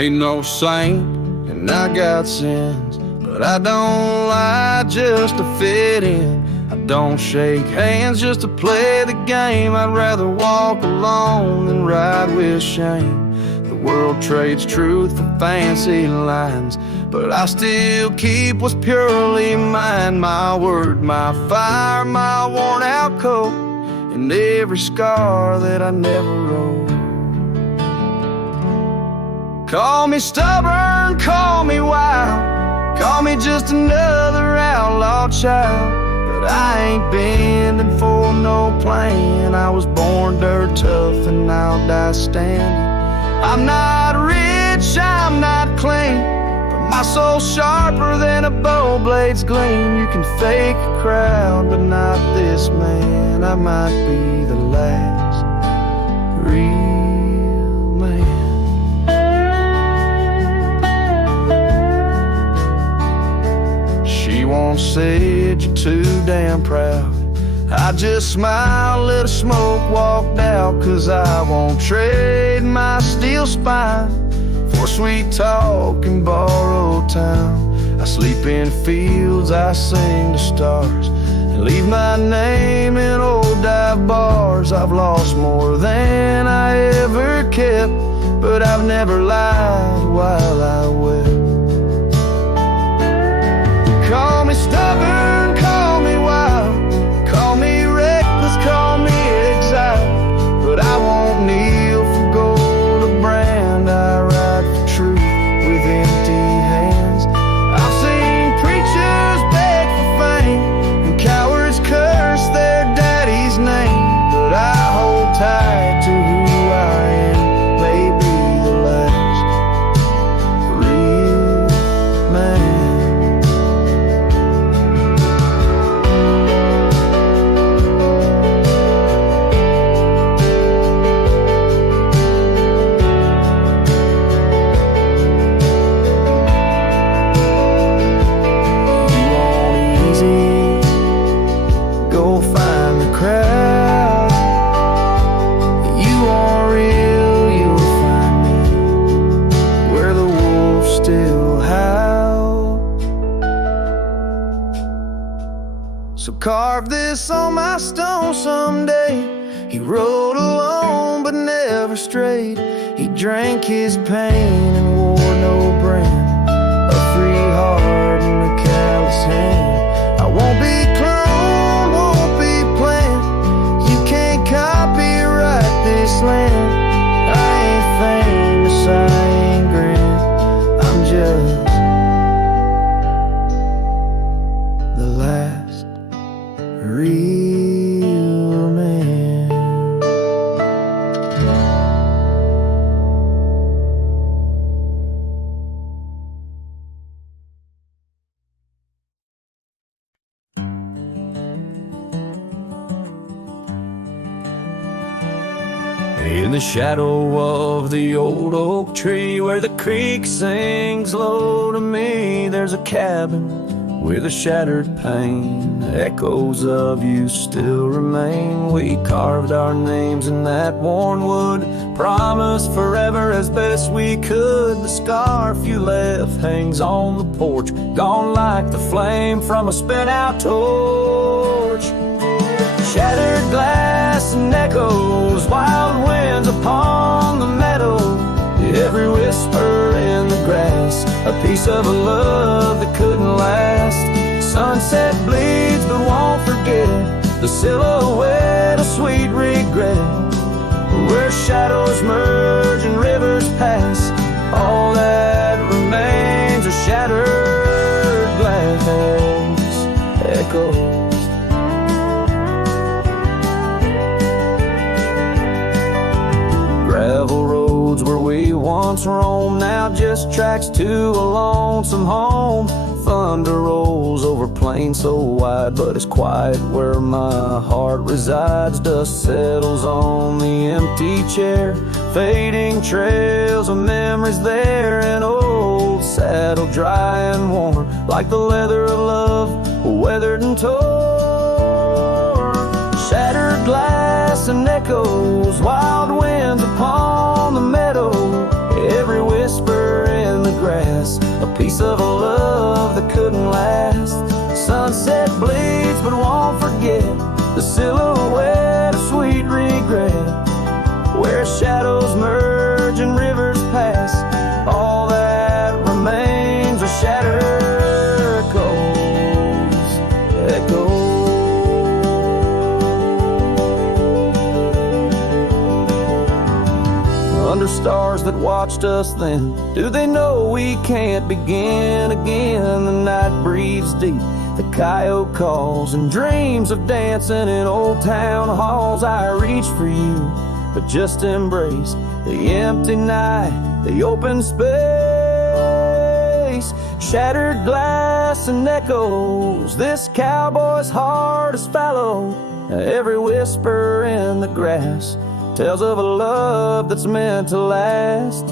ain't no saint, and I got sins, but I don't lie just to fit in. I don't shake hands just to play the game. I'd rather walk alone than ride with shame. The world trades truth for fancy lines, but I still keep what's purely mine. My word, my fire, my worn out coat, and every scar that I never wrote. Call me stubborn, call me wild, call me just another outlaw child, but I ain't bending for no plan. I was born dirt tough and I'll die standing. I'm not rich, I'm not clean, but my soul's sharper than a bow blade's gleam. You can fake a crowd, but not this man. I might be the last real man. She once said you're too damn proud. I just smiled, let her smoke, walked out, 'cause I won't trade my steel spine for sweet talk and borrowed time. I sleep in fields, I sing to stars, and leave my name in old dive bars. I've lost more than I ever kept, but I've never lied while I wept. Call me stubborn, call me wild, call me reckless, call me exiled, but I won't kneel for gold or brand. I ride for truth with empty hands. I've seen preachers beg for fame and cowards curse their daddy's name, but I hold tight to who I am, maybe the last real man. Carve this on my stone someday. He rode alone but never strayed. He drank his pain and wore no brand, a free heart and a callous hand. I won't be cloned, won't be planned. You can't copyright this land. I ain't famous, I ain't grand, I'm just the last real man. In the shadow of the old oak tree where the creek sings low to me, there's a cabin with a shattered pane. Echoes of you still remain. We carved our names in that worn wood, promised forever as best we could. The scarf you left hangs on the porch, gone like the flame from a spent-out torch. Shattered glass and echoes, wild winds upon the meadow, every whisper in the grass, a piece of a love that couldn't last. Sunset bleeds but won't forget, the silhouette of sweet regret, where shadows merge and rivers pass. All that remains are shattered glass echoes. Gravel roads where we once roamed, now just tracks to a lonesome home. Thunder rolls over plains so wide, but it's quiet where my heart resides. Dust settles on the empty chair, fading trails of memories there. An old saddle dry and worn, like the leather of love, weathered and torn. Shattered glass and echoes, wild winds upon the meadow, every whisper piece of a love that couldn't last. Sunset bleeds but won't forget the silhouette of sweet regret, where shadows merge and rivers pass. All that remains are shattered echoes. Under stars that watched us then, do they know we can't begin again? The night breathes deep, the coyote calls, and dreams of dancing in old town halls. I reach for you, but just embrace the empty night, the open space, shattered glass and echoes. This cowboy's heart is fallow. Every whisper in the grass tells of a love that's meant to last.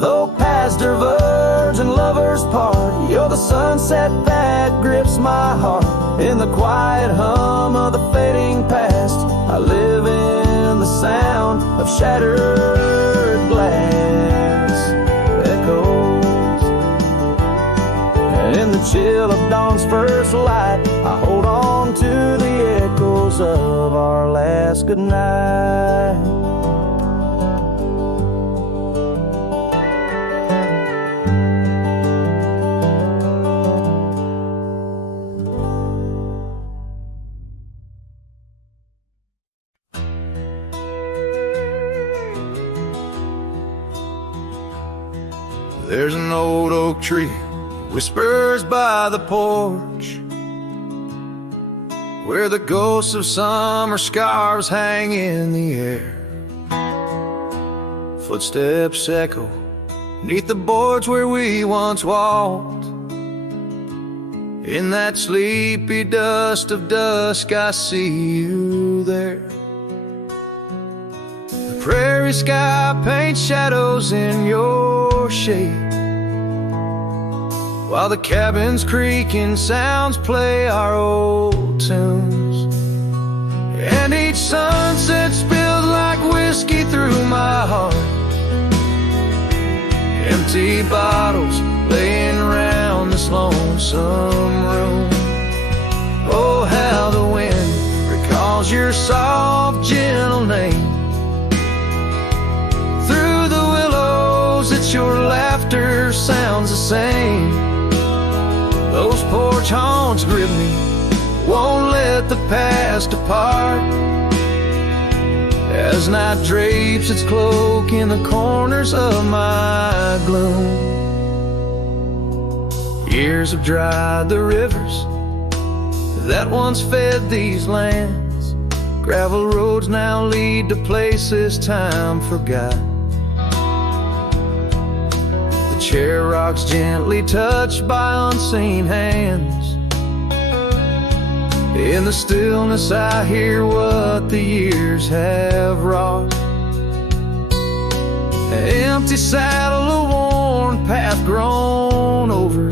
Though paths diverge and lovers part, you're the sunset that grips my heart. In the quiet hum of the fading past, I live in the sound of shattered glass echoes. And in the chill of dawn's first light, I hold on to the echoes of our last goodnight. There's an old oak tree, whispers by the porch, where the ghosts of summer scarves hang in the air. Footsteps echo neath the boards where we once walked. In that sleepy dust of dusk, I see you there. The prairie sky paints shadows in your shade, while the cabin's creaking sounds play our old tunes. And each sunset spills like whiskey through my heart. Empty bottles laying around this lonesome room. Oh, how the wind recalls your soft, gentle name. Through the willows, it's your laughter sounds the same. Those porch haunts grip me, won't let the past depart. As night drapes its cloak in the corners of my gloom. Years have dried the rivers that once fed these lands. Gravel roads now lead to places time forgot. The chair rocks gently touched by unseen hands. In the stillness I hear what the years have wrought. An empty saddle, a worn path grown over.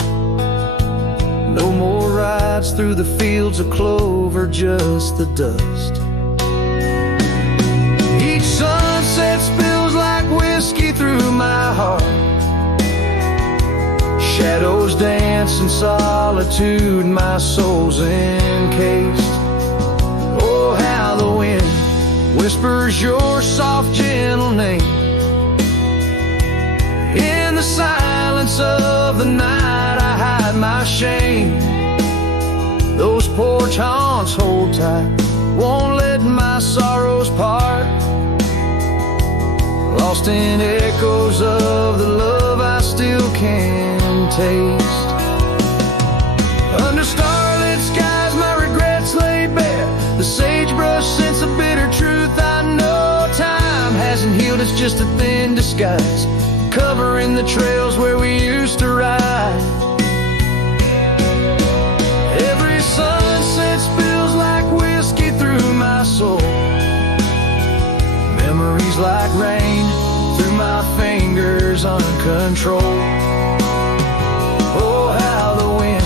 No more rides through the fields of clover, just the dust. Each sunset spills like whiskey through my heart. Shadows dance in solitude, my soul's encased. Oh, how the wind whispers your soft, gentle name. In the silence of the night, I hide my shame. Those porch haunts hold tight, won't let my sorrows part. Lost in echoes of the love I still can taste. Under starlit skies my regrets lay bare. The sagebrush scents a bitter truth I know. Time hasn't healed, it's just a thin disguise, covering the trails where we used to ride. Every sunset spills like whiskey through my soul. Memories like rain through my fingers uncontrolled. Oh, how the wind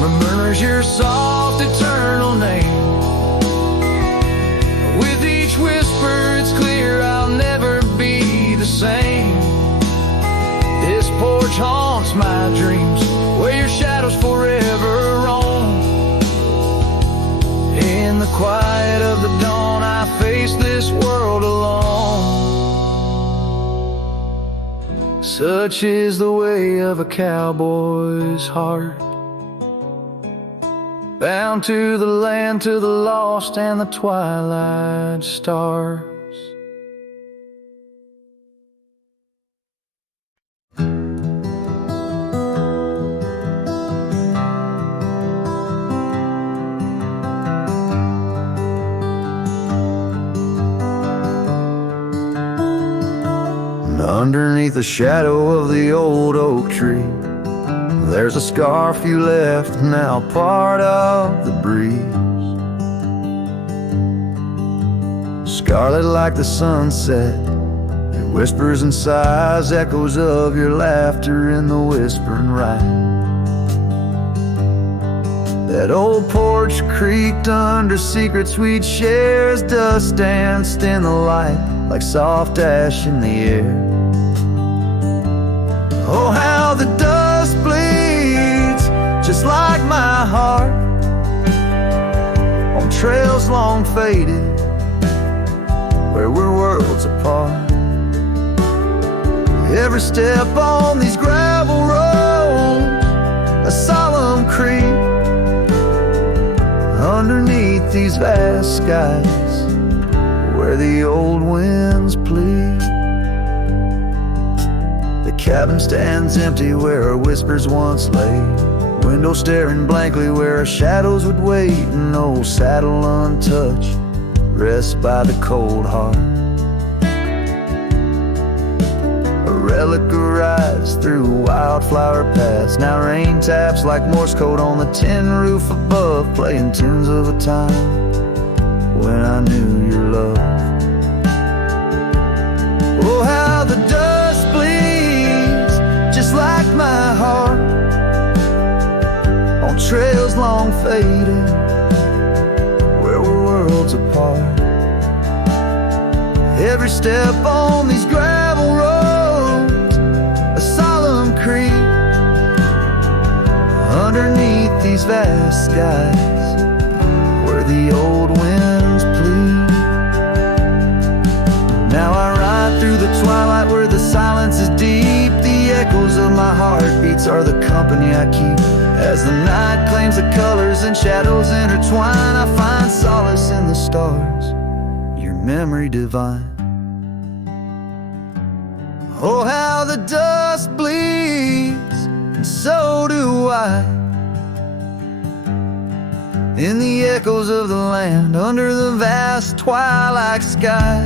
murmurs your soft, eternal name. With each whisper it's clear I'll never be the same. This porch haunts my dreams, In the quiet of the dawn, I face this world alone. Such is the way of a cowboy's heart, bound to the land, to the lost and the twilight stars. Underneath the shadow of the old oak tree, there's a scarf you left, now part of the breeze. Scarlet like the sunset, it whispers and sighs, echoes of your laughter in the whispering ride. That old porch creaked under secrets we'd share as dust danced in the light like soft ash in the air. Oh, how the dust bleeds, just like my heart, on trails long faded, where we're worlds apart. Every step on these gravel roads, a solemn creep, underneath these vast skies, where the old winds plead. The cabin stands empty where our whispers once lay, window staring blankly where our shadows would wait. An old saddle untouched rests by the cold heart. A relic arrives through wildflower paths. Now rain taps like Morse code on the tin roof above, playing tunes of a time when I knew your love. Oh, how the dust bleeds, just like my heart, on trails long faded, where we're worlds apart. Every step on these gravel roads, a solemn creep, underneath these vast skies, where the old winds plead. Now I ride through the twilight where the silence is deep. The echoes of my heartbeats are the company I keep. As the night claims the colors and shadows intertwine, I find solace in the stars, your memory divine. Oh, how the dust bleeds, and so do I, in the echoes of the land, under the vast twilight sky.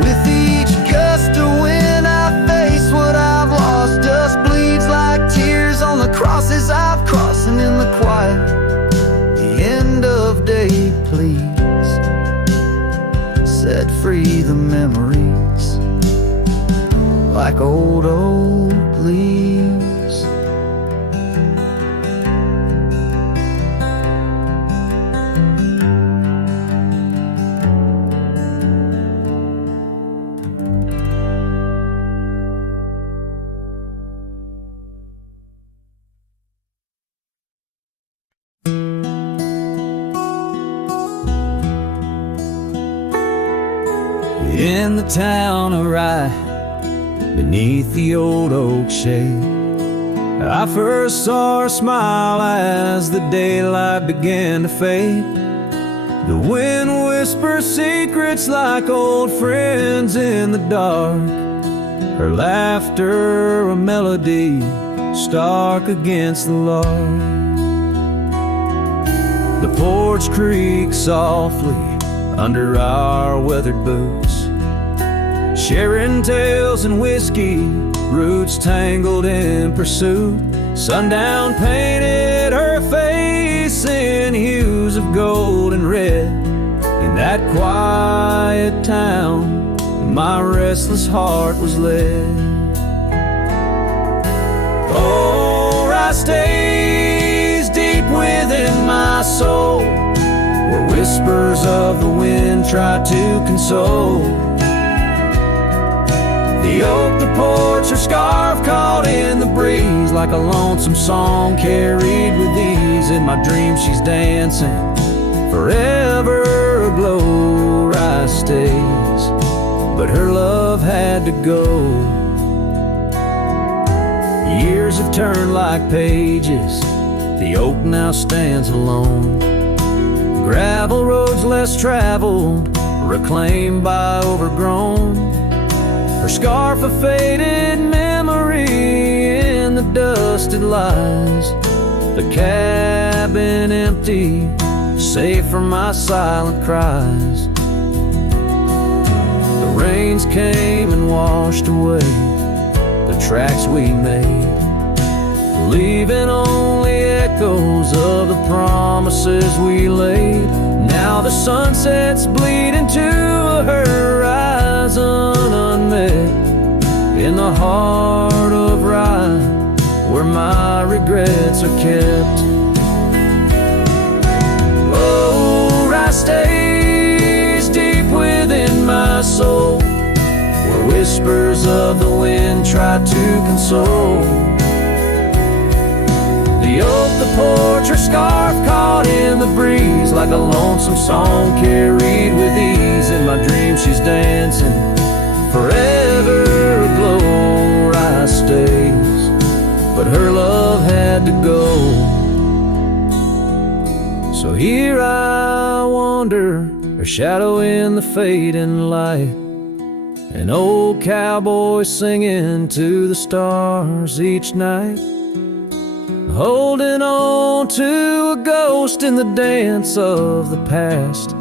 With each gust of wind I face what I've lost. Dust bleeds like tears on the crosses I've crossed. And in the quiet, the end of day, please set free the memories like old oak leaves. In the town of Rye, beneath the old oak shade, I first saw her smile as the daylight began to fade. The wind whispers secrets like old friends in the dark, her laughter a melody stark against the lark. The porch creaks softly under our weathered boots, sharing tales and whiskey, roots tangled in pursuit. Sundown painted her face in hues of gold and red. In that quiet town, my restless heart was led. Oh, I stays deep within my soul, where whispers of the wind try to console The oak, the porch, her scarf caught in the breeze, like a lonesome song carried with ease. In my dreams she's dancing, forever aglow, rice stays, but her love had to go. Years have turned like pages, the oak now stands alone. Gravel roads less traveled, reclaimed by overgrown. Her scarf a faded memory, in the dust it lies. The cabin empty, safe from my silent cries. The rains came and washed away the tracks we made, leaving only echoes of the promises we laid. Now the sunsets bleed into a horizon unmet, in the heart of Rye, where my regrets are kept. Oh, Rye stays deep within my soul, where whispers of the wind try to console. The oak, the porch, her scarf caught in the breeze, like a lonesome song carried with ease. In my dreams she's dancing, forever aglow, Rye stays, but her love had to go. So here I wander, her shadow in the fading light, an old cowboy singing to the stars each night, holding on to a ghost in the dance of the past,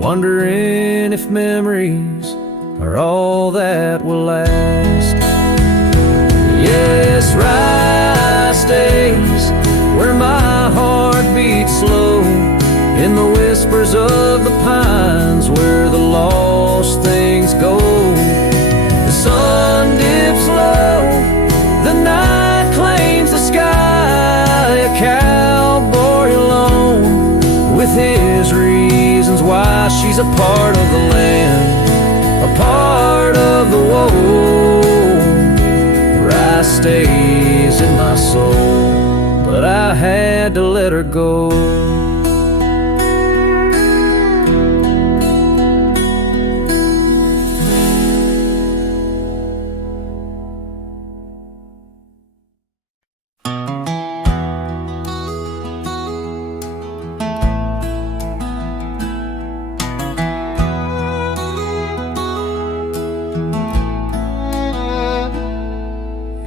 wondering if memories are all that will last. Yes, Rye stays where my heart beats slow, in the whispers of the pines, where the lost things go. The sun dips low, the night claims the sky, a cowboy alone, with his reasons why. She's a part of the land, a part of the woe. Rye stays in my soul, but I had to let her go.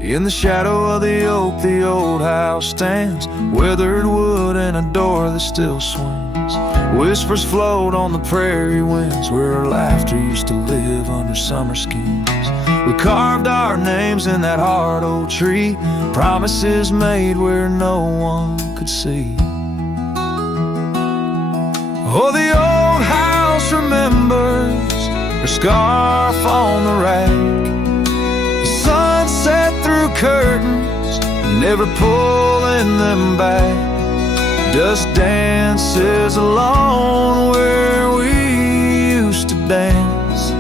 In the shadow of the oak, the old house stands, weathered wood and a door that still swings. Whispers float on the prairie winds, where our laughter used to live under summer skins. We carved our names in that hard old tree, promises made where no one could see. Oh, the old house remembers her scarf on the rack, sunset through curtains, never pulling them back. Dust dances alone where we used to dance.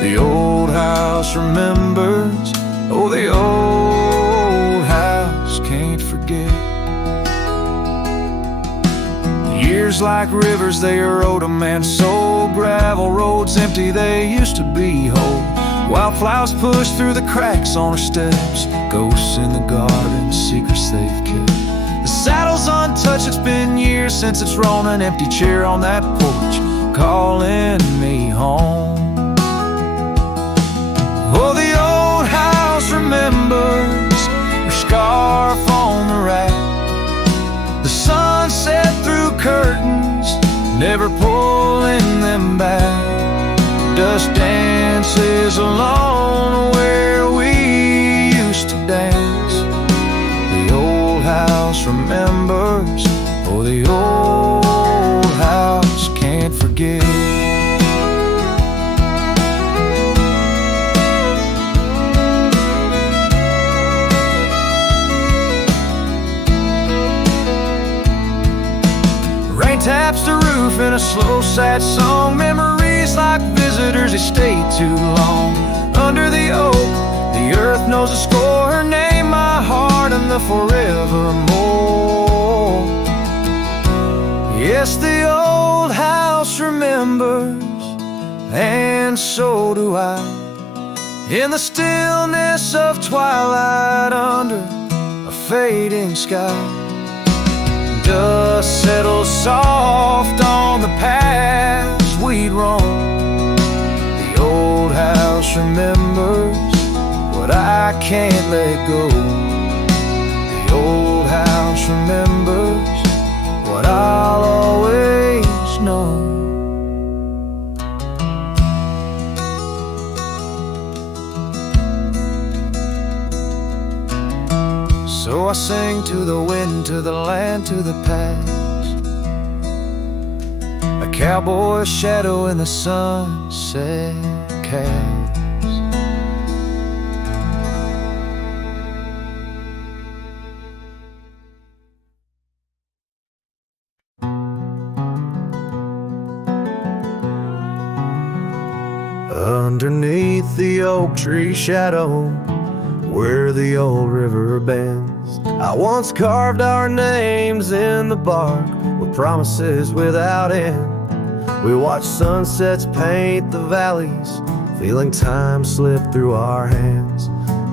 The old house remembers, oh, the old house can't forget. Years like rivers, they erode a man's soul. Gravel roads empty, they used to be whole. Wildflowers push through the cracks on her steps, ghosts in the garden, secrets they've kept. The saddle's untouched, it's been years since it's thrown an empty chair on that porch, calling me home. Oh, the old house remembers her scarf on the rack, the sunset through curtains, never pulling them back. Dust dances alone where we used to dance. The old house remembers, oh, the old house can't forget. Rain taps the roof in a slow, sad song. Memories like visitors, they stay too long. under the oak. The earth knows to score her name, my heart and the forevermore. Yes, the old house remembers, and so do I. In the stillness of twilight under a fading sky, dust settles soft on the paths we'd roam. The old house remembers what I can't let go. The old house remembers what I'll always know. So I sing to the wind, to the land, to the past, a cowboy's shadow in the sunset cast. Underneath the oak tree shadow, where the old river bends, I once carved our names in the bark with promises without end. We watched sunsets paint the valleys, feeling time slip through our hands.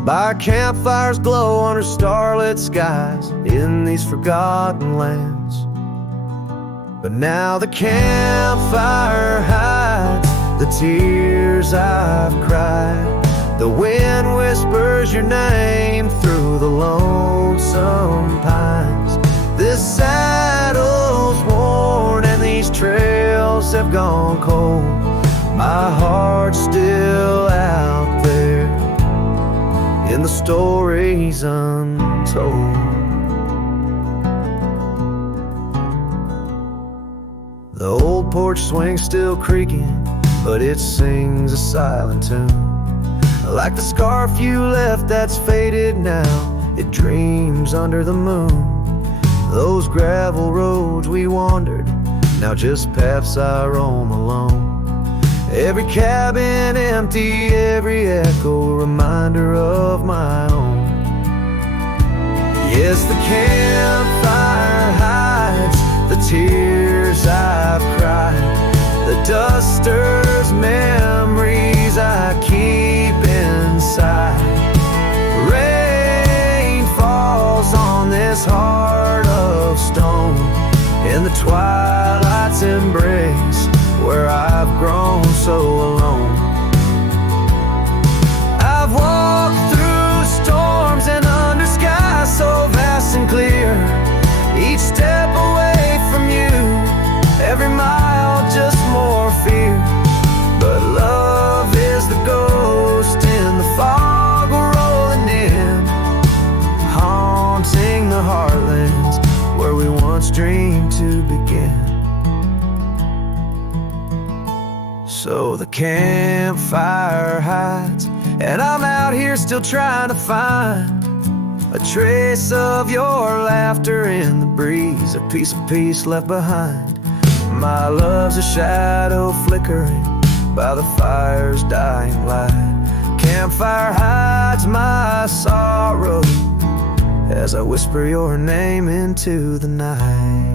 By campfires glow under starlit skies in these forgotten lands. But now the campfire hides the tears I've cried. The wind whispers your name through the lonesome pines. This saddle's worn and these trails have gone cold. My heart's still out there in the stories untold. The old porch swing's still creaking, but it sings a silent tune. Like the scarf you left that's faded now, it dreams under the moon. Those gravel roads we wandered, now just paths I roam alone. Every cabin empty, every echo a reminder of my own. Yes, the campfire hides the tears I've cried, the duster's memories I keep inside. Rain falls on this heart of stone in the twilight's embrace, where I've grown so alone. I've walked through storms and under skies so vast and clear, each step away from you, every mile just more fear. But love is the ghost in the fog we're rolling in, haunting the heartlands where we once dreamed to begin. So the campfire hides, and I'm out here still trying to find a trace of your laughter in the breeze, a piece of peace left behind. My love's a shadow flickering by the fire's dying light. Campfire hides my sorrow as I whisper your name into the night.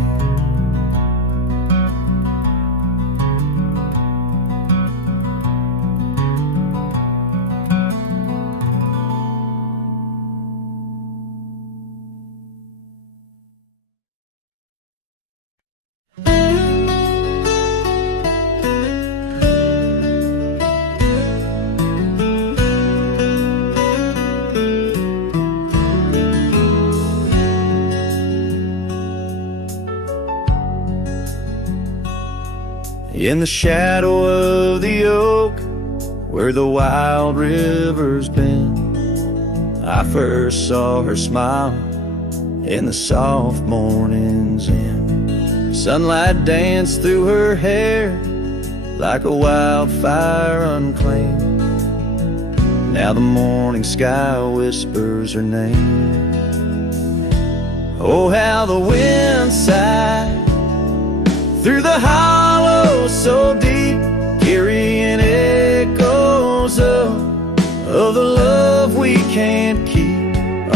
In the shadow of the oak, where the wild river's been, I first saw her smile in the soft morning's end. Sunlight danced through her hair like a wildfire unclaimed. Now the morning sky whispers her name. Oh, how the wind sighed through the hollow so deep, carrying echoes of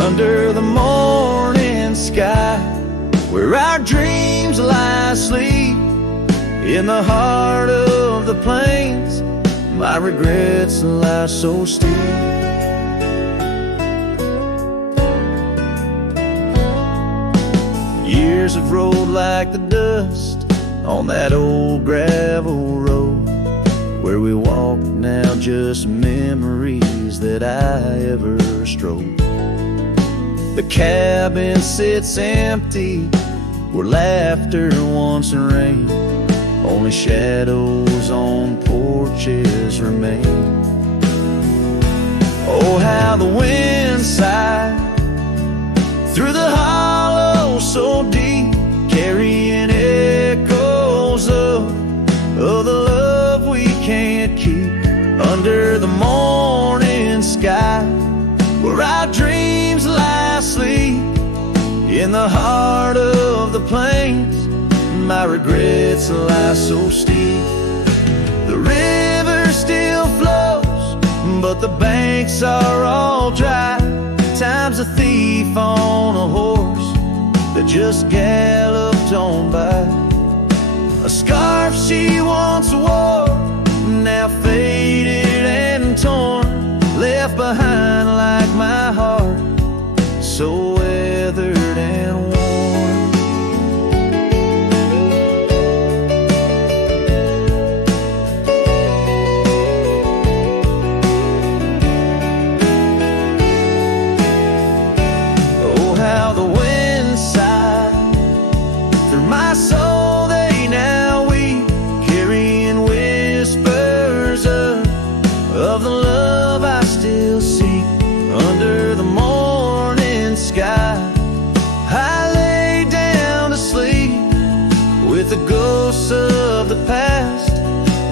under the morning sky, where our dreams lie asleep. In the heart of the plains, my regrets lie so steep. Years have rolled like the dust on that old gravel road, where we walk now just memories that I ever strode. The cabin sits empty where laughter once rained, only shadows on porches remain. Oh, how the wind sighed through the hollow so deep, carrying echoes of the love we can't keep. Under the morning sky, where our dreams lie asleep. In the heart of the plains, my regrets lie so steep. The river still flows, but the banks are all dry. Time's a thief on a horse that just galloped on by. A scarf she once wore, now faded and torn, left behind like my heart, so weathered and worn. Oh, how the wind sighed through my soul, they now weep, carrying whispers of the love I still seek. Under the morning sky, I lay down to sleep with the ghosts of the past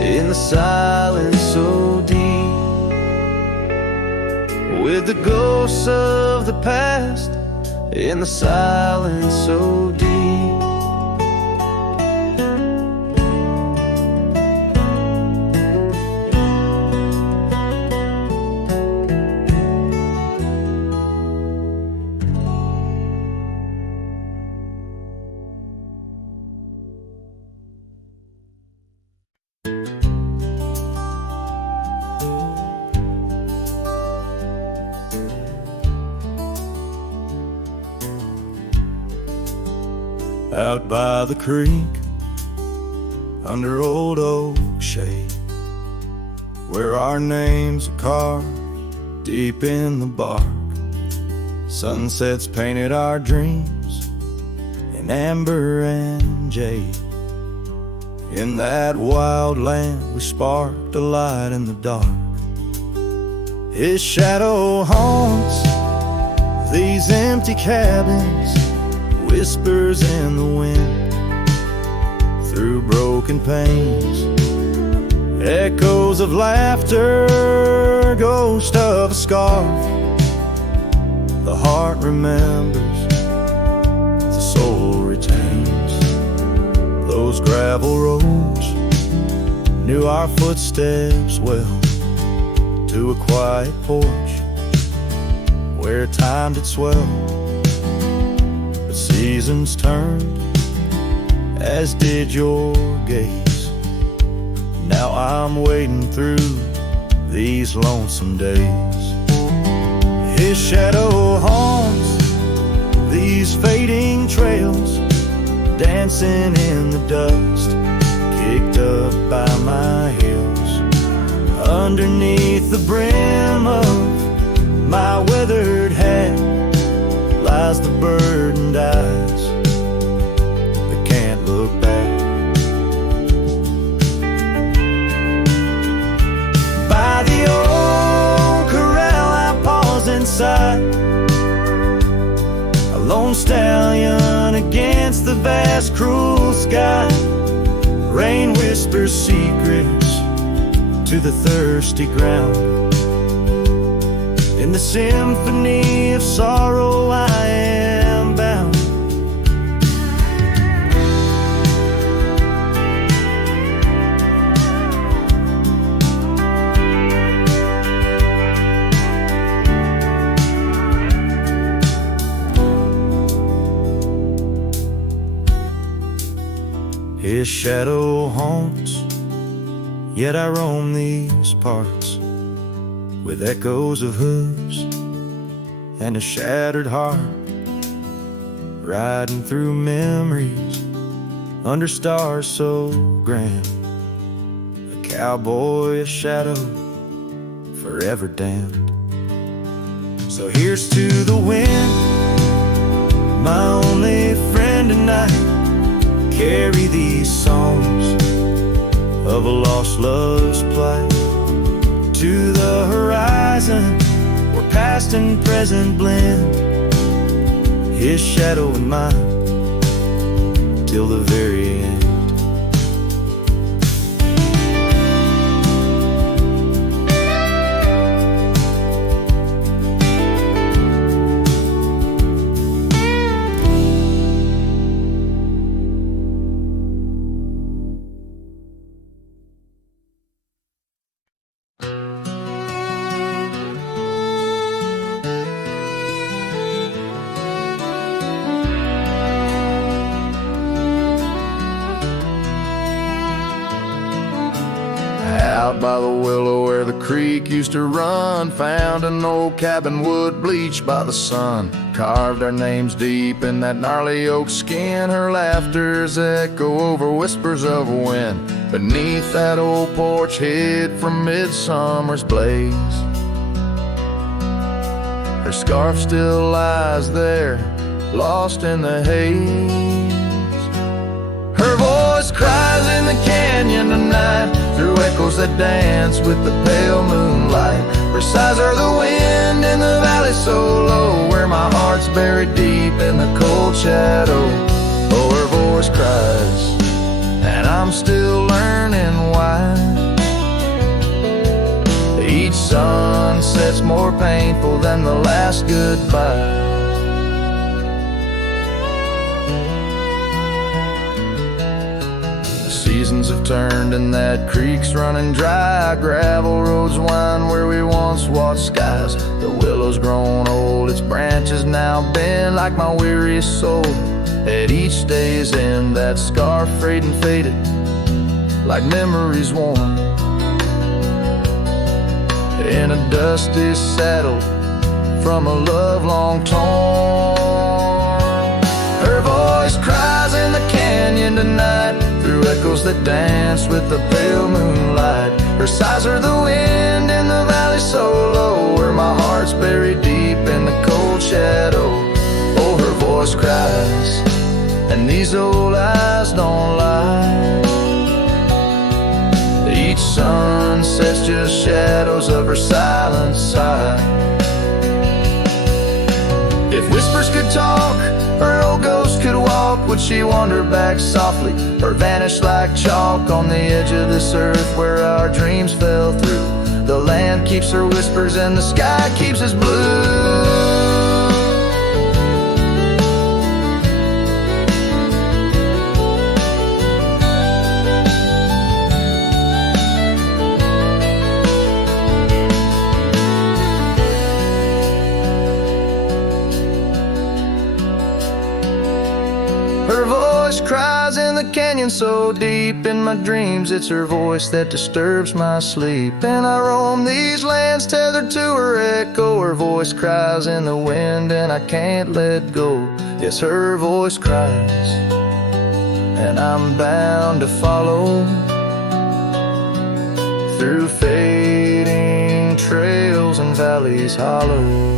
in the silence so deep. With the ghosts of the past in the silence so deep. Out by the creek, under old oak shade, where our names are carved deep in the bark. Sunsets painted our dreams in amber and jade. In that wild land we sparked a light in the dark. His shadow haunts these empty cabins, whispers in the wind, through broken panes, echoes of laughter, ghost of a scarf. The heart remembers, the soul retains. Those gravel roads knew our footsteps well, to a quiet porch where time did swell. Seasons turned, as did your gaze. Now I'm wading through these lonesome days. His shadow haunts these fading trails, dancing in the dust, kicked up by my heels. Underneath the brim of my weathered hat lies the burdened eyes that can't look back. By the old corral I pause inside, a lone stallion against the vast cruel sky. Rain whispers secrets to the thirsty ground. In the symphony of sorrow I am bound. His shadow haunts, yet I roam these parts with echoes of hooves and a shattered heart, riding through memories under stars so grand. A cowboy, a shadow, forever damned. So here's to the wind, my only friend tonight. Carry these songs of a lost love's plight to the horizon where past and present blend. His shadow and mine till the very end. Out by the willow where the creek used to run, found an old cabin wood bleached by the sun. Carved our names deep in that gnarly oak skin. Her laughter's echo over whispers of wind. Beneath that old porch hid from midsummer's blaze. Her scarf still lies there, lost in the haze. Her voice cries in the canyon tonight, through echoes that dance with the pale moonlight. Her sighs are the wind in the valley so low, where my heart's buried deep in the cold shadow. Oh, her voice cries, and I'm still learning why. Each sunset's more painful than the last goodbye. Seasons have turned and that creek's running dry. Gravel roads wind where we once watched skies. The willow's grown old, its branches now bend like my weariest soul. At each day's end, that scarf frayed and faded like memories worn. In a dusty saddle from a love long torn. Her voice cries in the canyon tonight, through echoes that dance with the pale moonlight. Her sighs are the wind in the valley so low, where my heart's buried deep in the cold shadow. Oh, her voice cries, and these old eyes don't lie. Each sunset's just shadows of her silent sigh. If whispers could talk, her old ghost could walk, would she wander back softly, or vanish like chalk on the edge of this earth where our dreams fell through? The land keeps her whispers and the sky keeps us blue. Her voice cries in the canyon so deep in my dreams. It's her voice that disturbs my sleep. And I roam these lands tethered to her echo. Her voice cries in the wind and I can't let go. Yes, her voice cries, and I'm bound to follow through fading trails and valleys hollow.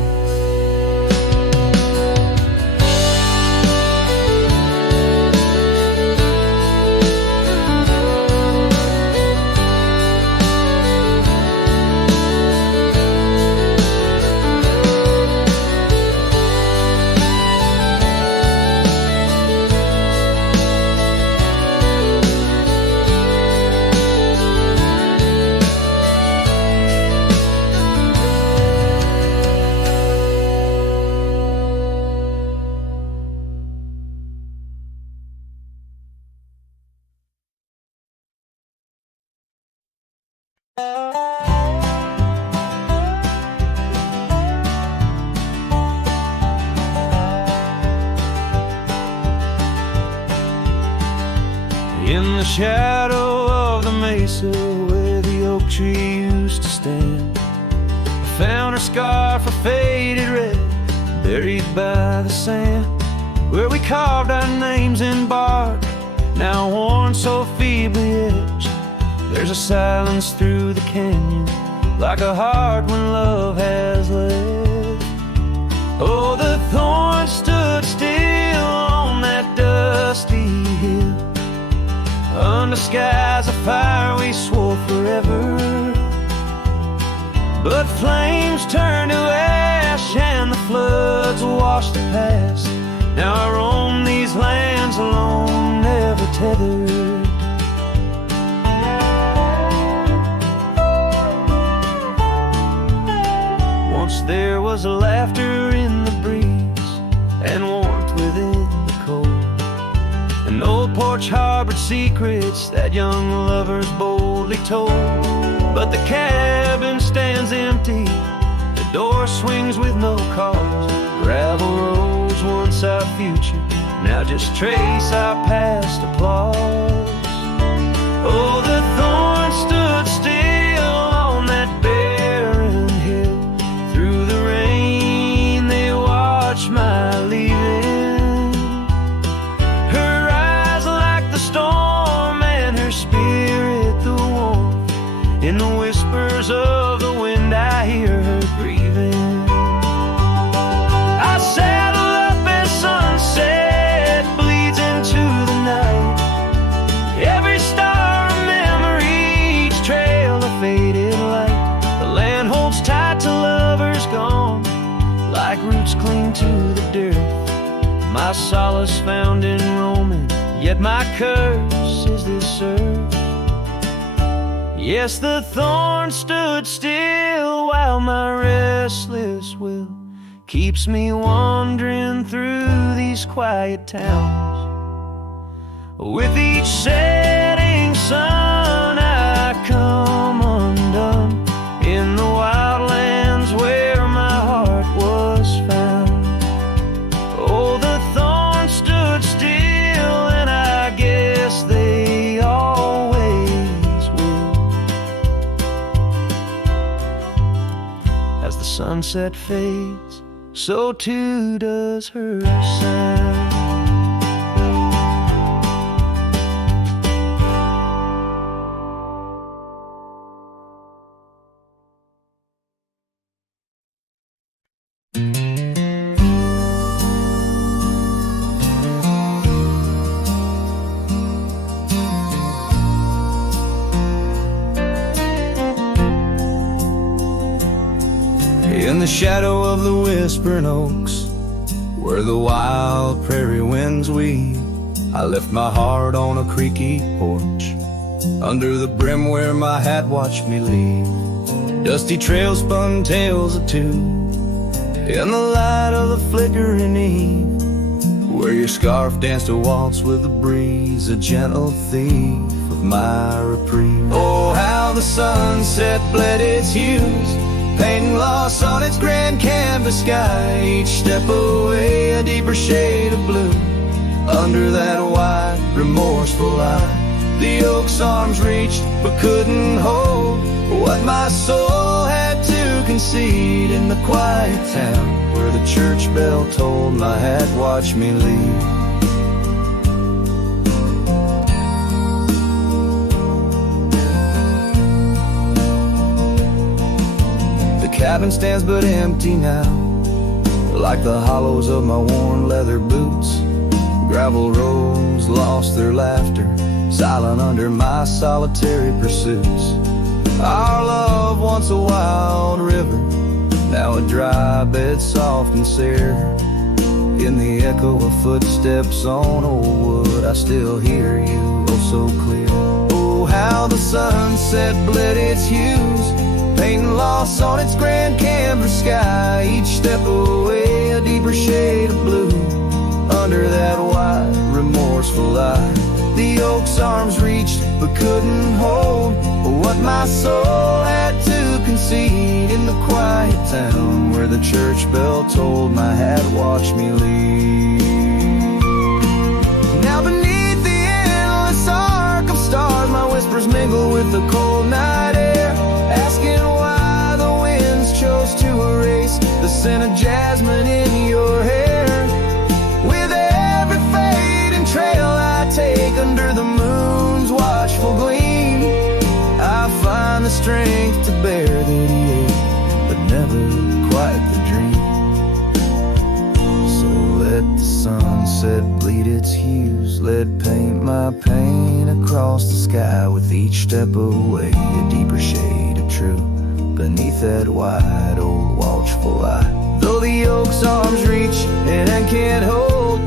In the shadow of the mesa where the oak tree used to stand, I found her scarf, a faded red, buried by the sand, where we carved our names in bark, now worn so feebly etched. There's a silence through the canyon, like a heart when love has left. Oh, the thorn stood still on that dusty hill, under skies of fire we swore forever. But flames turned to ash and the floods washed the past. Now I roam these lands alone, never tethered. Once there was a laughter in the breeze and warmth within the cold. An old porch harbored secrets that young lovers boldly told. But the cabin stands empty, the door swings with no cause. Gravel roads, once our future, now just trace our past applause. Oh, the thorn stood still on that barren hill. Through the rain they watched my leaving. Her eyes like the storm and her spirit the warmth. In the whispers of the wind I hear her grieving. I saddle up as sunset bleeds into the night. Every star a memory, each trail a faded light. The land holds tight to lovers gone, like roots cling to the dirt. My solace found in roaming, yet my curse is this earth. Yes, the thorn stood still while my restless will keeps me wandering through these quiet towns. With each setting sun I come undone in the wildlands where my heart was found. Oh, the thorn stood still and I guess they always will. As the sunset fades, so too does her sound. In the shadow of the whispering oaks, where the wild prairie winds weave, I left my heart on a creaky porch, under the brim where my hat watched me leave. Dusty trails spun tales of two, in the light of the flickering eve, where your scarf danced a waltz with the breeze, a gentle thief of my reprieve. Oh, how the sunset bled its hues, painting loss on its grand canvas sky. Each step away a deeper shade of blue, under that wide, remorseful eye. The oak's arms reached but couldn't hold what my soul had to concede. In the quiet town where the church bell tolled, my hat watched me leave. The cabin stands but empty now, like the hollows of my worn leather boots. Gravel roads lost their laughter, silent under my solitary pursuits. Our love, once a wild river, now a dry bed soft and sere. In the echo of footsteps on old wood, I still hear you oh so clear. Oh, how the sunset bled its hues, painting loss on its grand canvas sky. Each step away a deeper shade of blue, under that wide, remorseful eye. The oak's arms reached but couldn't hold what my soul had to concede. In the quiet town where the church bell tolled, my hat watched me leave. Now beneath the endless arms scent of jasmine in your hair. With every fading trail I take under the moon's watchful gleam, I find the strength to bear that ache, but never quite the dream. So let the sunset bleed its hues, let paint my pain across the sky, with each step away a deeper shade of true beneath that wide old watchful eye. Though the oak's arms reach and I can't hold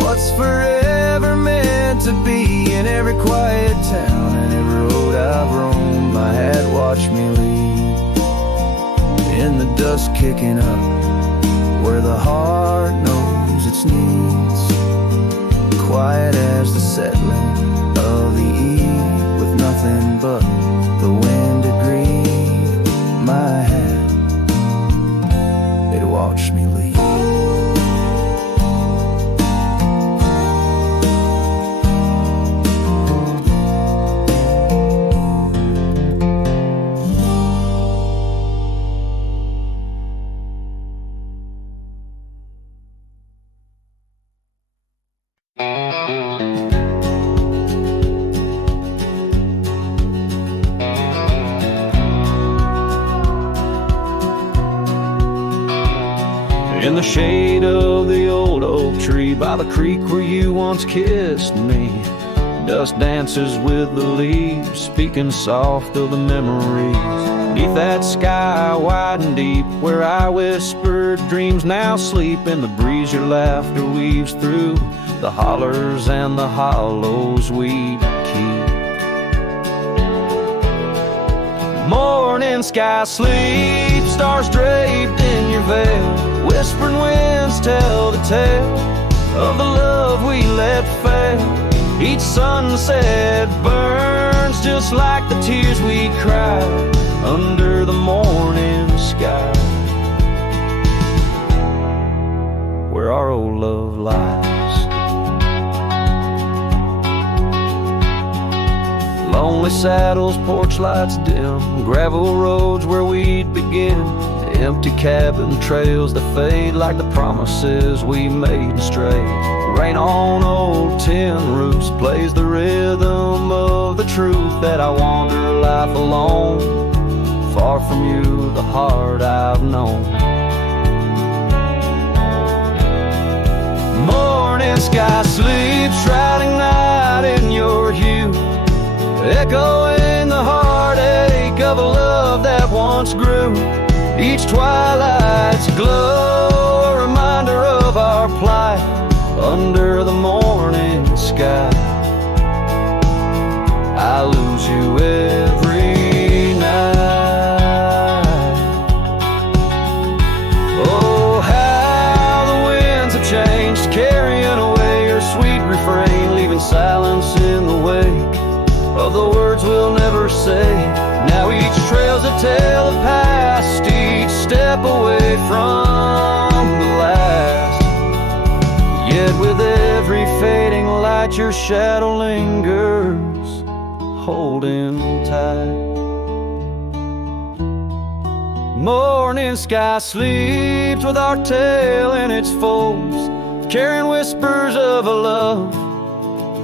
what's forever meant to be, in every quiet town and every road I've roamed, my hat watched me lead. In the dust kicking up where the heart knows its needs, quiet as the settling of the eve, with nothing but the wind to grieve. My hat, it watched me leave. In the shade of the old oak tree by the creek where you once kissed me, dust dances with the leaves, speaking soft of the memories. Beneath that sky wide and deep where I whispered dreams now sleep, in the breeze your laughter weaves through the hollers and the hollows we keep. Morning sky sleep, stars draped in your veil, whispering winds tell the tale of the love we let fail. Each sunset burns just like the tears we cried under the morning sky, where our old love lies. Lonely saddles, porch lights dim, gravel roads where we'd begin, empty cabin trails that fade like the promises we made and strayed. Rain on old tin roofs plays the rhythm of the truth that I wander life alone, far from you, the heart I've known. Morning sky sleeps, shrouding night in your hue, echoing the heartache of a love that once grew. Each twilight's glow, a reminder of our plight under the morning sky. I lose you every night. Oh, how the winds have changed, carrying away your sweet refrain, leaving silence in the wake of the words we'll never say. Now each trail's a tale of past, each step away from the last. Yet with every fading light your shadow lingers, holding tight. Morning sky sleeps with our tale in its folds, carrying whispers of a love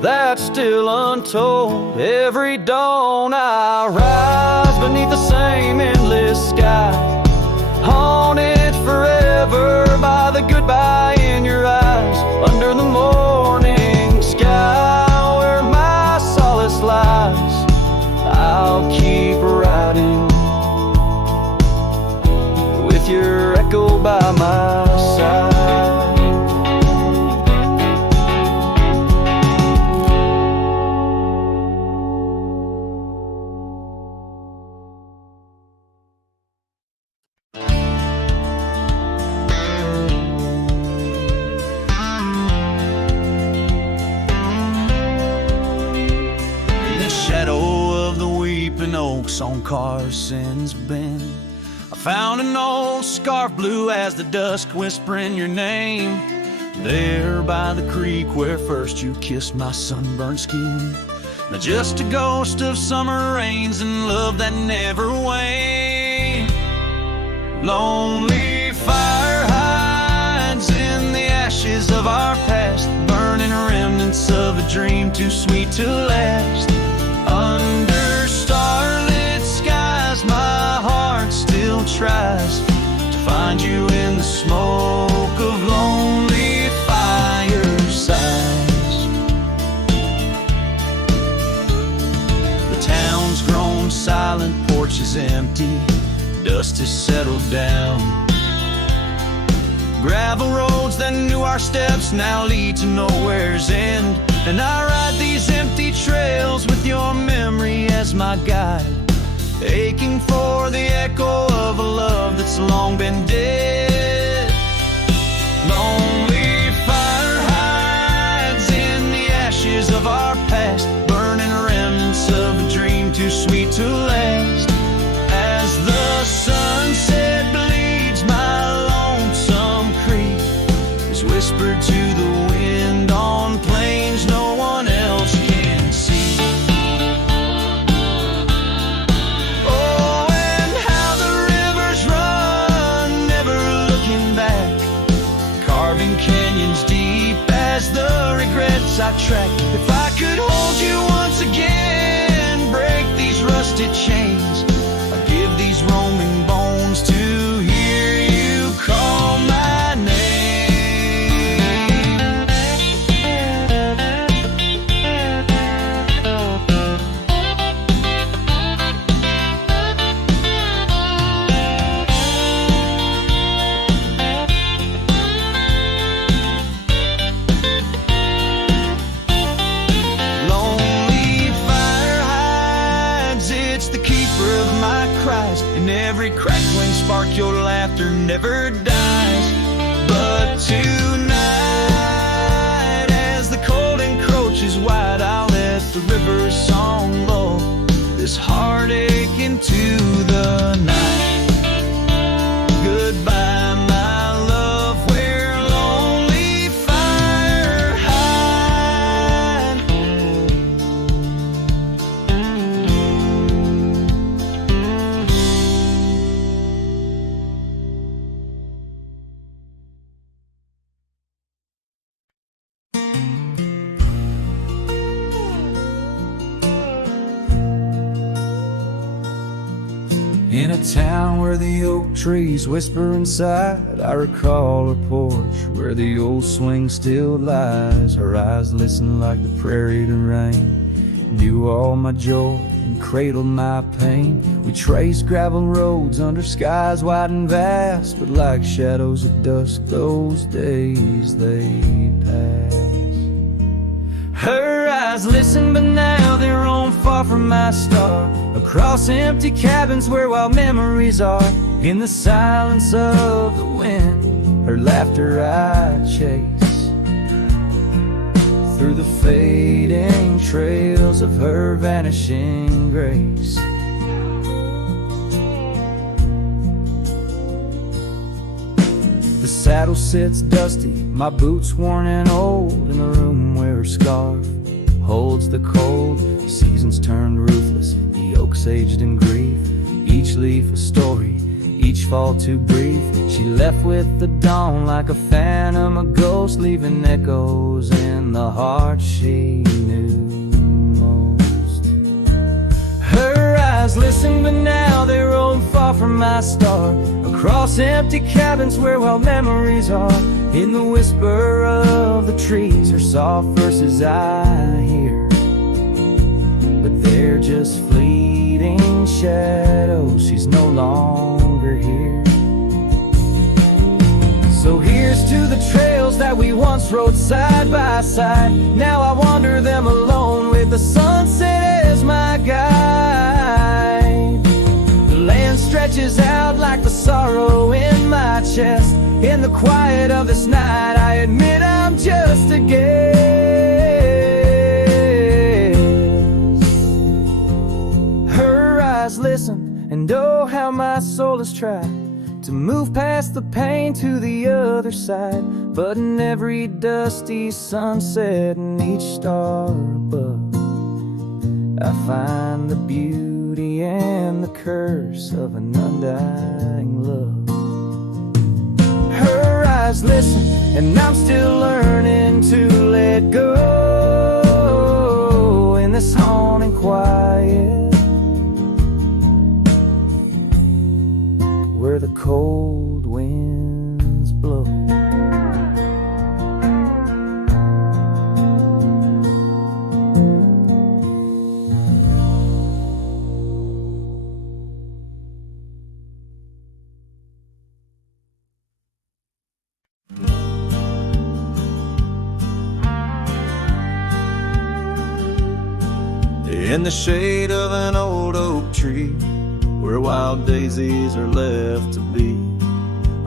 that's still untold. Every dawn I rise beneath the same endless sky, haunted forever by the goodbye in your eyes, under the morning sky where my solace lies. I'll keep riding with your echo by my side. Oaks on Carson's Bend, I found an old scarf blue as the dusk whispering your name, there by the creek where first you kissed my sunburned skin. Now just a ghost of summer rains and love that never waned. Lonely fire ashes of our past, burning remnants of a dream too sweet to last. Under starlit skies, my heart still tries to find you in the smoke of lonely firesides. The town's grown silent, porch is empty, dust has settled down. Gravel roads that knew our steps now lead to nowhere's end. And I ride these empty trails with your memory as my guide, aching for the echo of a love that's long been dead. Lonely fire hides in the ashes of our past, burning remnants of a dream too sweet to last. As the sunset bleeds, my lonesome creek is whispered to the wind on plains no one else can see. Oh, and how the rivers run, never looking back, carving canyons deep as the regrets I track. If I could hold you once again, break these rusted chains, I'd give these roaming bones to hear you call my name. Lonely fire hides, it's the keeper of my cries, and every crackling spark your laughter never dies. But tonight, as the cold encroaches wide, I'll let the river's song lull this heartache into the night. Goodbye, my love, where lonely fire hide. In a town where the oak trees whisper inside, I recall her porch where the old swing still lies. Her eyes listen like the prairie to rain, knew all my joy and cradled my pain. We traced gravel roads under skies wide and vast, but like shadows at dusk those days they pass. Her eyes listen, but now they're on far from my star, across empty cabins where wild memories are. In the silence of the wind, her laughter I chase, through the fading trails of her vanishing grace. The saddle sits dusty, my boots worn and old, in a room where her scarf holds the cold. Seasons turned ruthless, the oaks aged in grief, each leaf a story, each fall too brief. She left with the dawn like a phantom, a ghost, leaving echoes in the heart she knew most. Her eyes listen, but now they roam far from my star, across empty cabins where wild memories are. In the whisper of the trees, her soft verses I hear, but they're just fleeting shadows. She's no longer here. So here's to the trails that we once rode side by side. Now I wander them alone with the sunset as my guide. The land stretches out like the sorrow in my chest. In the quiet of this night, I admit I'm just a guest. Her eyes listen, and oh how my soul has tried to move past the pain to the other side. But in every dusty sunset and each star above, I find the beauty and the curse of an undying love. Her eyes eyes listen, and I'm still learning to let go in this haunting quiet, where the cold winds blow. In the shade of an old oak tree, where wild daisies are left to be,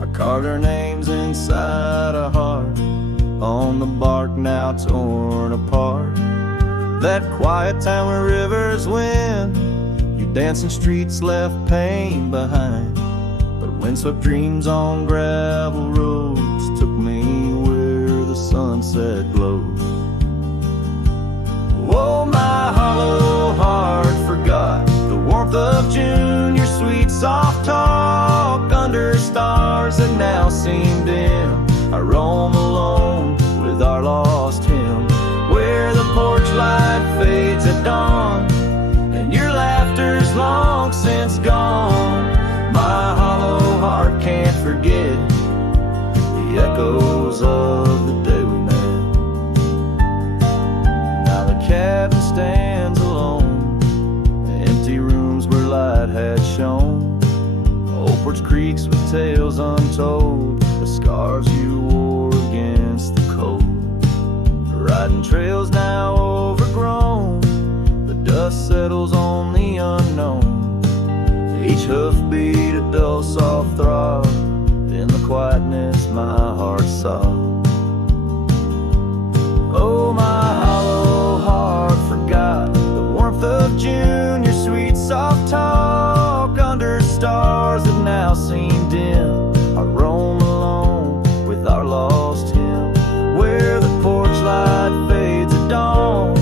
I carved our names inside a heart on the bark now torn apart. That quiet town where rivers win, your dancing streets left pain behind, but windswept dreams on gravel roads took me where the sunset glows. Oh, my hollow heart forgot the warmth of June, your sweet soft talk under stars that now seem dim. I roam alone with our lost hymn, where the porch light fades at dawn and your laughter's long since gone. My hollow heart can't forget the echoes of the day we met. Cabin stands alone, the empty rooms where light had shone, old porch creaks with tales untold, the scars you wore against the cold. The riding trails now overgrown, the dust settles on the unknown, each hoofbeat a dull soft throb, in the quietness my heart saw. Oh, my hollow heart forgot the warmth of June, your sweet soft talk under stars that now seem dim. I roam alone with our lost hymn, where the porch light fades at dawn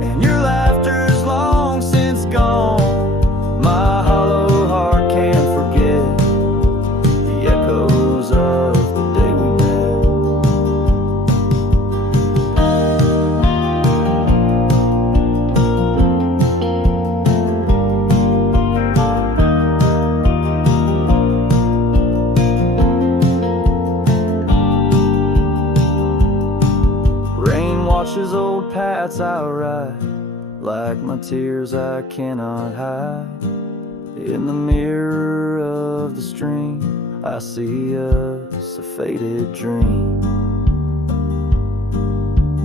and your laughter's long since gone. My hollow heart can't forget the echoes of the day we met. Washes old paths I ride, like my tears I cannot hide. In the mirror of the stream, I see us a faded dream.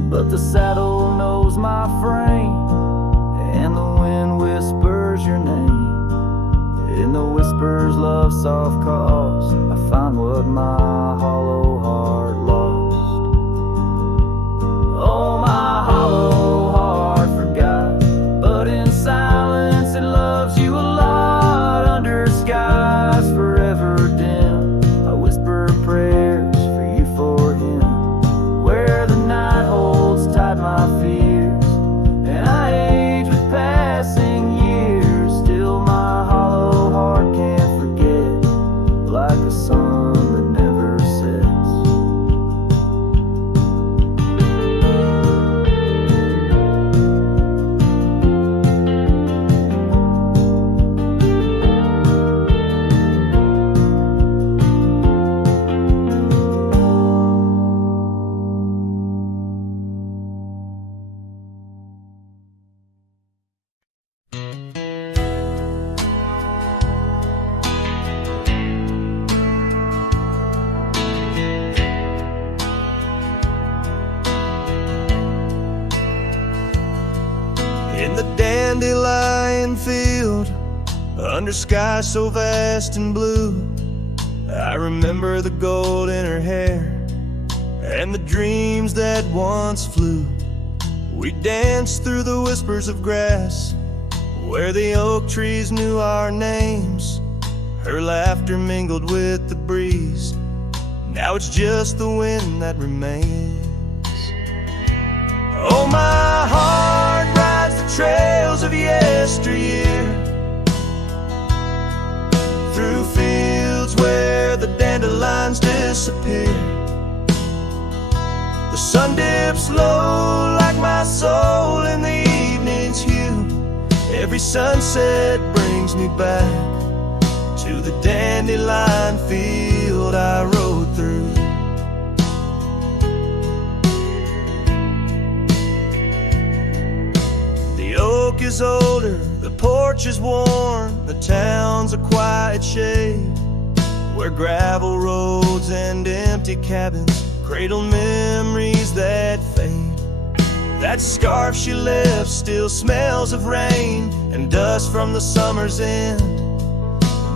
But the saddle knows my frame, and the wind whispers your name. In the whispers love's soft calls, I find what my hollow heart lost. Oh, my hollow heart forgot, but in silence it loves you a lot. Under skies forever dim, I whisper prayers for you, for him, where the night holds tight my fears, and I age with passing years. Still my hollow heart can't forget, like a sun that never sets. In the dandelion field, under sky so vast and blue, I remember the gold in her hair and the dreams that once flew. We danced through the whispers of grass, where the oak trees knew our names. Her laughter mingled with the breeze, now it's just the wind that remains. Oh, my heart rides the trails of yesteryear, through fields where the dandelions disappear. sun dips low like my soul in the evening's hue. Every sunset brings me back to the dandelion field I rode through. The oak is older, the porch is worn, the town's a quiet shade, where gravel roads and empty cabins cradle memories that fade. That scarf she left still smells of rain and dust from the summer's end.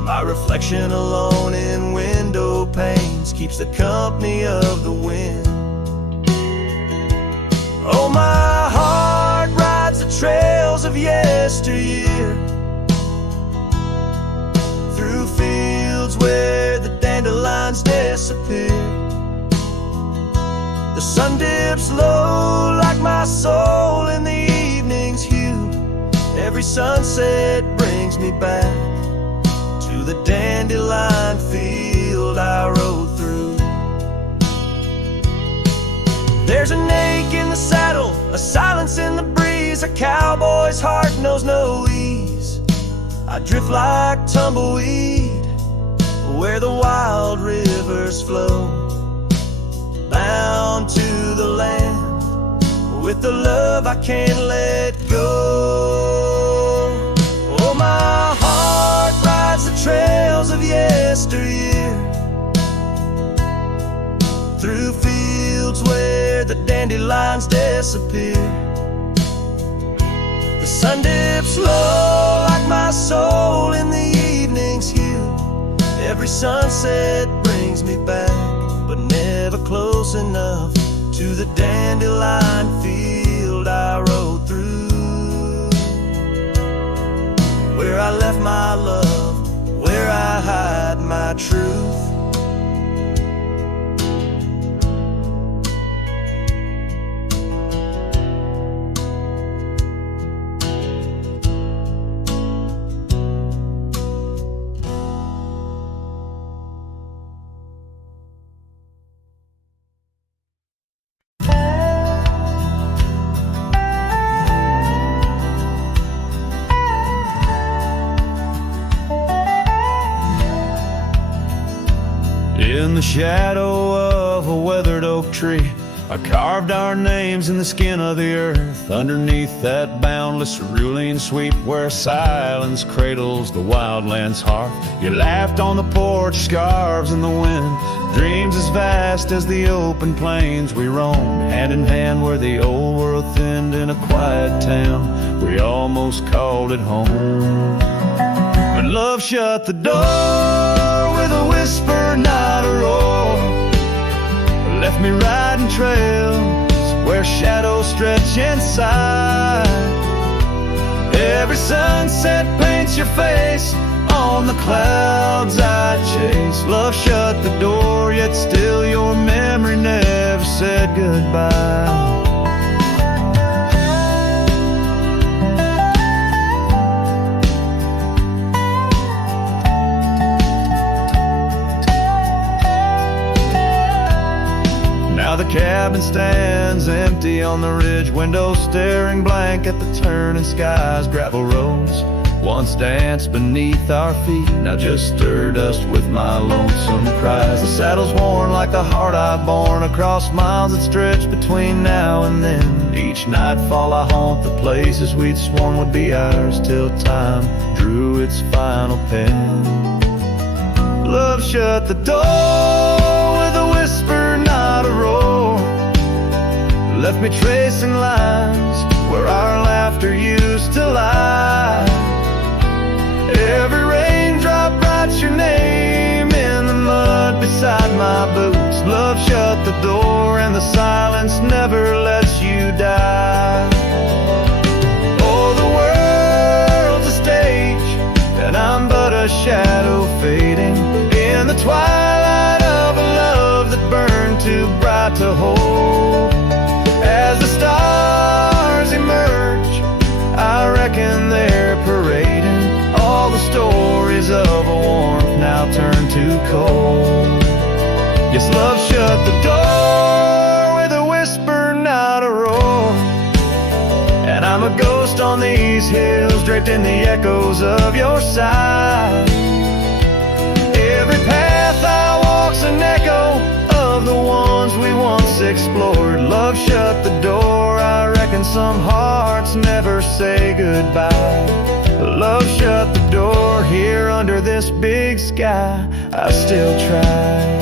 My reflection alone in window panes keeps the company of the wind. Oh, my heart rides the trails of yesteryear, through fields where the dandelions disappear. The sun dips low like my soul in the evening's hue. Every sunset brings me back to the dandelion field I rode through. There's an ache in the saddle, a silence in the breeze. A cowboy's heart knows no ease. I drift like tumbleweed where the wild rivers flow, bound to the land with the love I can't let go. Oh, my heart rides the trails of yesteryear, through fields where the dandelions disappear. The sun dips low like my soul in the evening's hue. Every sunset brings me back, but never close enough to the dandelion field I rode through, where I left my love, where I hide my truth. In the shadow of a weathered oak tree, I carved our names in the skin of the earth. Underneath that boundless cerulean sweep, where silence cradles the wildland's heart. You laughed on the porch, scarves in the wind, dreams as vast as the open plains we roamed. Hand in hand where the old world thinned in a quiet town, we almost called it home. But love shut the door with a whisper, not a roar. Left me riding trails where shadows stretch inside. Every sunset paints your face on the clouds I chase. Love shut the door, yet still your memory never said goodbye. Now the cabin stands empty on the ridge, windows staring blank at the turning skies. Gravel roads once danced beneath our feet, now just stir dust with my lonesome cries. The saddle's worn like the heart I've borne across miles that stretch between now and then. Each nightfall I haunt the places we'd sworn would be ours, till time drew its final pen. Love shut the door with a whisper, not a roar. Left me tracing lines where our laughter used to lie. Every raindrop writes your name in the mud beside my boots. Love shut the door and the silence never lets you die. Oh, the world's a stage and I'm but a shadow fading in the twilight of a love that burned too bright to hold. As the stars emerge, I reckon they're parading all the stories of a warmth now turned to cold. Yes, love shut the door with a whisper, on these hills, draped in the echoes of your side. Every path I walk's an echo of the ones we once explored. Love shut the door, I reckon some hearts never say goodbye. Love shut the door, here under this big sky, I still try.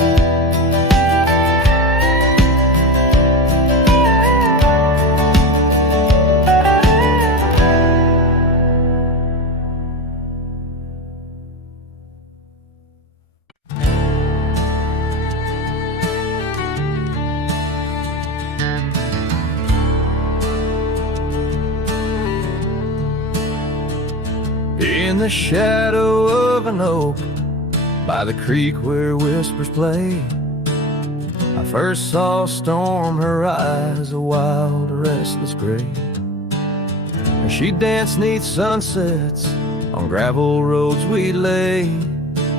In the shadow of an oak, by the creek where whispers play, I first saw Storm, her eyes a wild, restless gray. And she danced 'neath sunsets on gravel roads we lay,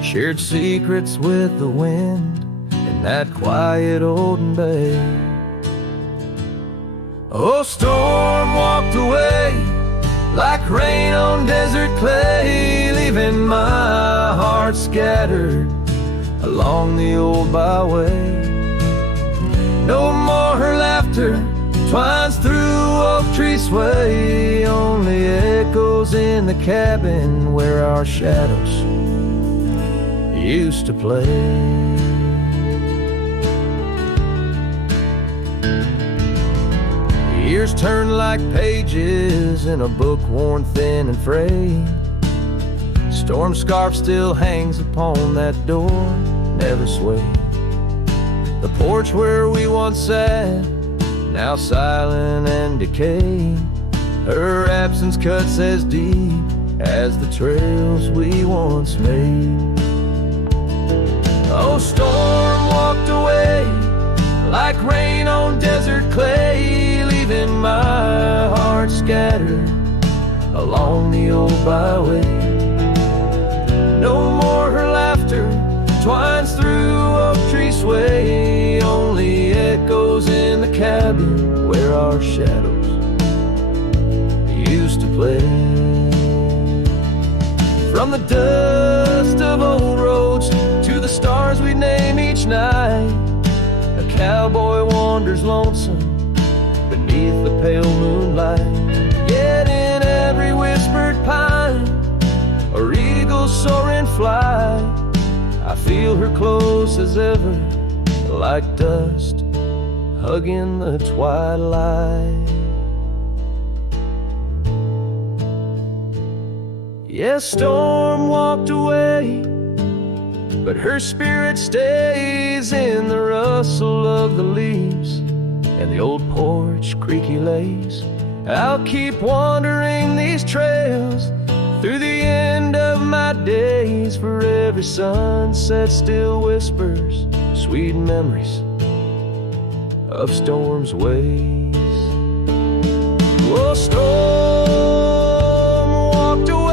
shared secrets with the wind in that quiet olden bay. Oh, Storm walked away like rain on desert clay, leaving my heart scattered along the old byway. No more her laughter twines through oak tree sway, only echoes in the cabin where our shadows used to play. Years turn like pages in a book worn thin and frayed. Storm scarf still hangs upon that door, never swayed. The porch where we once sat, now silent and decayed. Her absence cuts as deep as the trails we once made. Oh, Storm walked away like rain on desert clay, leaving my heart scattered along the old byway. No more her laughter twines through oak tree sway, only echoes in the cabin where our shadows used to play. From the dust of old roads to the stars we name each night, a cowboy wanders lonesome beneath the pale moonlight. Yet in every whispered pine or eagle soaring fly, I feel her close as ever, like dust hugging the twilight. Yes, Storm walked away, but her spirit stays in the rustle of the leaves and the old porch creaky lays. I'll keep wandering these trails through the end of my days, for every sunset still whispers sweet memories of Storm's ways. Oh, Storm walked away.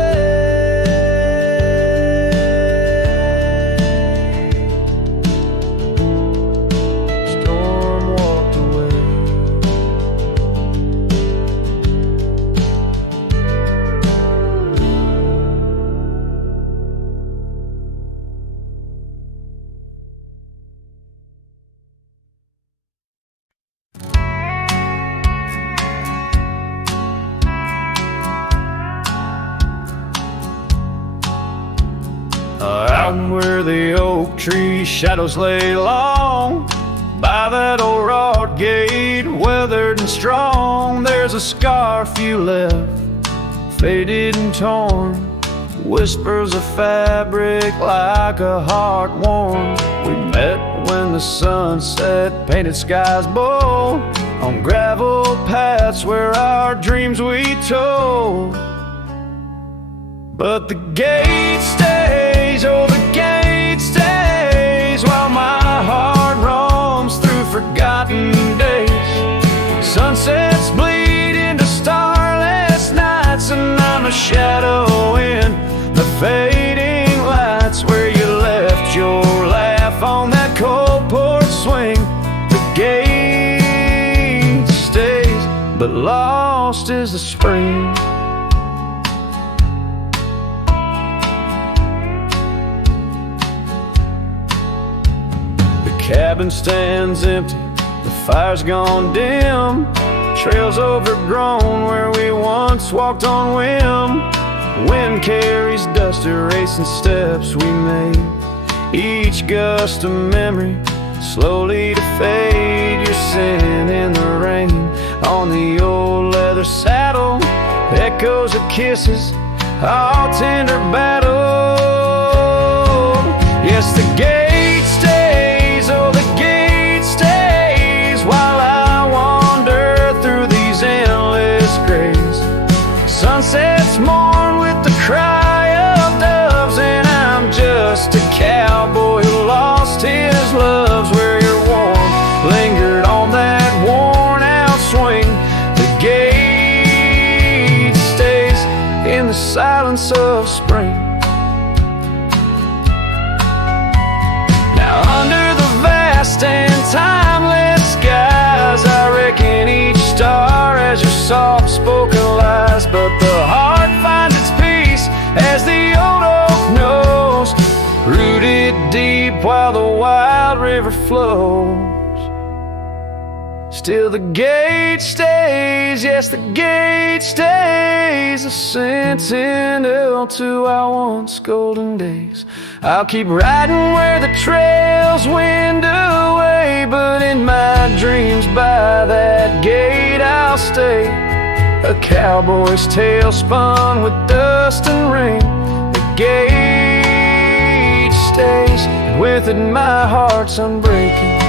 Out where the oak tree shadows lay long, by that old rod gate, weathered and strong, there's a scarf you left, faded and torn, whispers of fabric like a heart worn. We met when the sunset painted skies bold, on gravel paths where our dreams we told. But the gate stays, oh the gate stays, while my heart roams through forgotten days. Sunsets bleed into starless nights, and I'm a shadow in the fading lights, where you left your laugh on that cold porch swing. The gate stays, but lost is the spring. cabin stands empty, the fire's gone dim. Trails overgrown where we once walked on whim. Wind carries dust, erasing steps we made. Each gust of memory, slowly to fade. You're sitting in the rain on the old leather saddle. Echoes of kisses, all tender battle. Yes, the gate stays, oh the gate stays, while I wander through these endless grays. Sunsets mourn with the cry of doves, and I'm just a cowboy who lost his loves. Where your warmth lingered on that worn out swing. The gate stays in the silence of spring. Now under the vast and timeless skies, I reckon each star has your soft-spoken lies. But the heart finds its peace as the old oak knows, rooted deep while the wild river flows. Still the gate stays, yes the gate stays, a sentinel to our once golden days. I'll keep riding where the trails wind away, but in my dreams by that gate I'll stay. A cowboy's tale spun with dust and rain. The gate stays, and with it my heart's unbreaking.